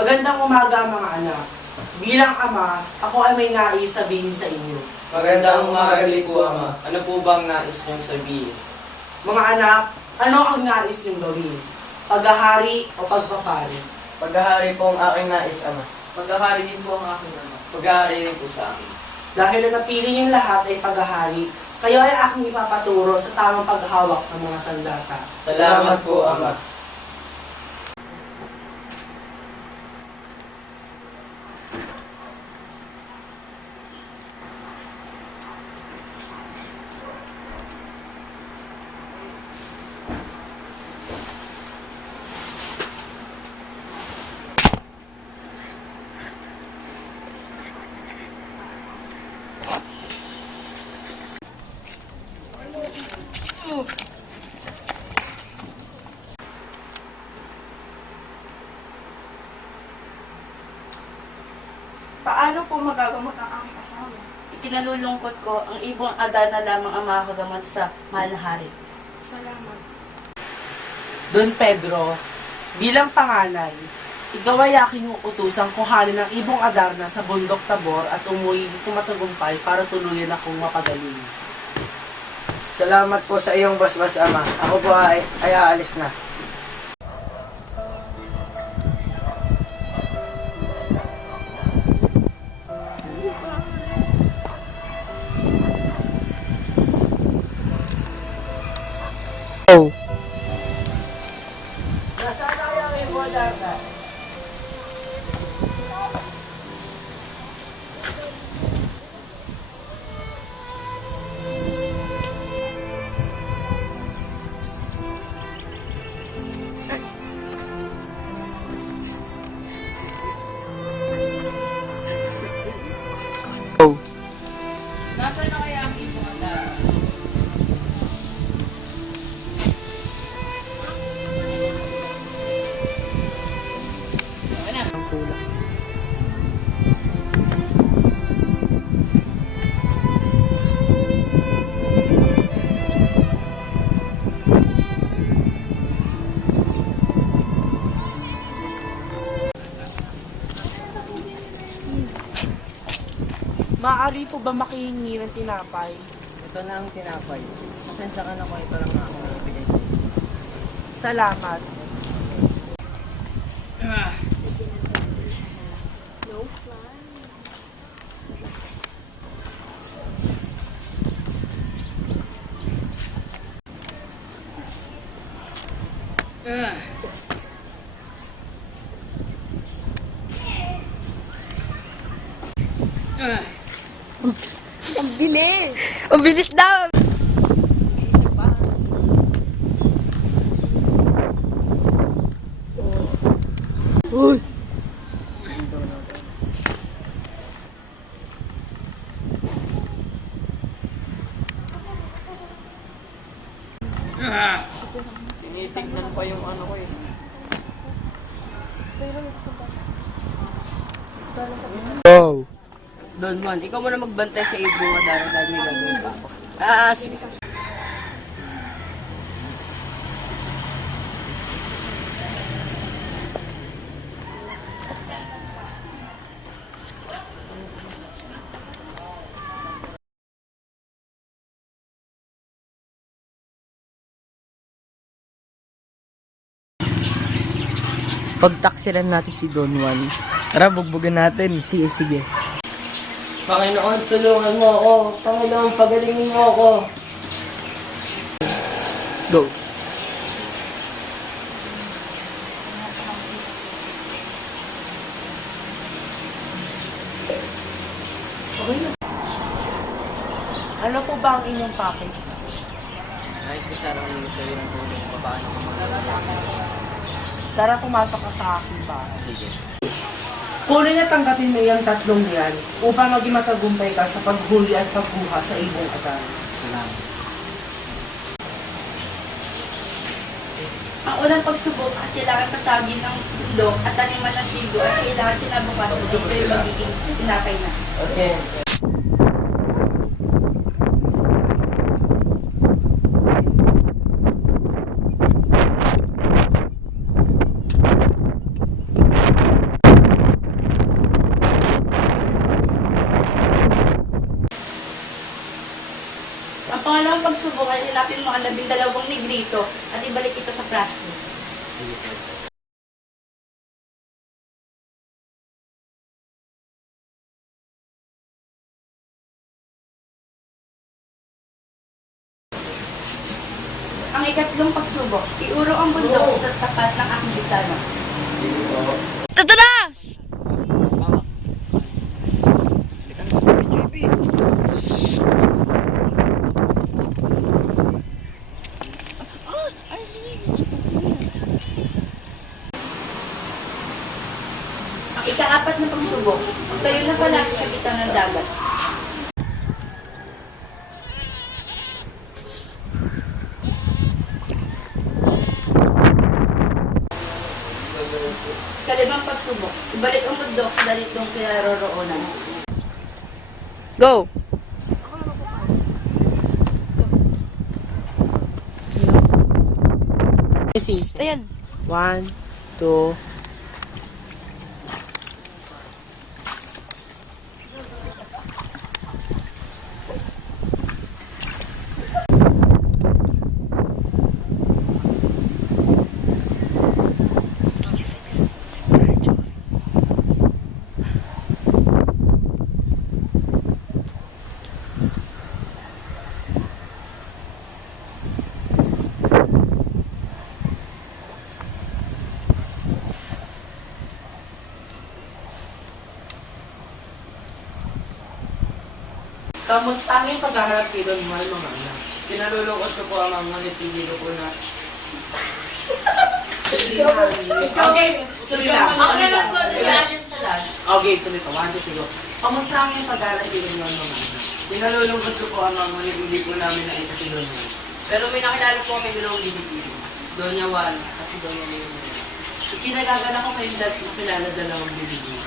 Magandang umaga mga anak. Bilang ama, ako ay may nais sabihin sa inyo. Magandang umaga po, Ama. Ano po bang nais niyong sabihin? Mga anak, ano ang nais niyong gawin? Paghahari o pagpapari? Paghahari po ang aking nais, Ama. Paghahari din po ang aking Ama. Paghahari din po sa akin. Dahil ang napili niyong lahat ay paghahari, kayo ay aking ipapaturo sa tamang paghawak ng mga sandata. Salamat po, Ama. Paano po magagamot ang aking asawa? Ikinalulungkot ko ang ibong adar na lamang ang makakagamot sa mahal na hari. Salamat. Don Pedro, bilang panganay, ikaw ay aking utusang kuhanin ang ibong Adarna sa bundok Tabor at umuwi dito matagumpay para tuluyan akong mapagaling. Salamat po sa iyong basbas, Ama. Ako po ay, ay aalis na. Tchau! Maaari po ba makihingi ng tinapay? Ito na ang tinapay. Pasensya ka na kung ito lang ang aking ibigay sa iyo. Salamat. Ang bilis daw! Tinitignan pa yung ano ko eh. Don Juan, ikaw muna magbantay sa ibong andar dahil may gagawin pa ako. Ah, sige. Pagtaksilan natin si Don Juan. Tara, bugbugan natin. Sige, sige. Panginoon, tulungan mo ako. Panginoon, pagalingin mo ako. Go. Ano po ba ang inyong package? Nais ko sana humingi sa iyo ng tulong kung paano ko Tara, pumasok ka sa aking bahay. Sige. Kunin na tanggapin mo yung tatlong yan upang maging matagumpay ka sa paghuli at pagkuha sa ibong atal. Salamat. Ang unang pagsubok at kailangan patagin ng bundok at taniman ng sigo at kailangan kinabukasan ay ito'y magiging tinapay na. Okay. Pangalawang pagsubok ay hinapin mo ang labing dalawang negrito at ibalik ito sa plastic. Ang ikatlong pagsubok, iuro ang bundok sa tapat ng aking bitana. Tataras! Ang ikaapat na pagsubok, magtayo na palagi sa gitna ng dagat. Kalimang pagsubok, ibalik ang bundok sa dalitong kinaroroonan. Go! Ayan. One, two, Kamusta ang iyong paghaharap kay Don Juan, mga anak? Pinalulungkot ko po ang mga ngunit hindi ko po na... Okay, tuloy lang. Okay, tuloy pa. One, two, three, go. Kamusta ang Don Juan, mga anak? Pinalulungkot ko po ang mga ngunit hindi po namin Don Juan. Pero may nakilala po kami dalawang bibigyan. Doña Juan at si Doña Leonel. Kinagagala ko kayong dahil makilala dalawang bibigyan.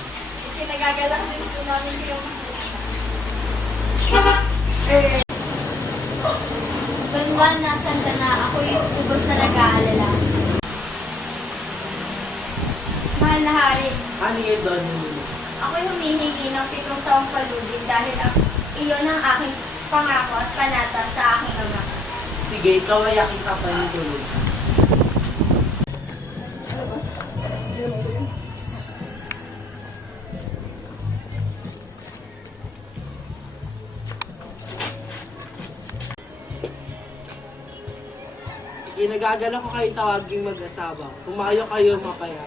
Kinagagalak din po namin yung Don Juan, nasan ka na? Ako yung ubos na nag-aalala. Mahal na hari, Ano yung Don Juan? ako'y humihingi ng pitong taong palugin dahil ang iyon ang aking pangako at panata sa aking ama. Sige, ikaw ay aking kapanituloy. Kinagagala ko kayo tawaging mag-asawa. Kumayo kayo mapaya.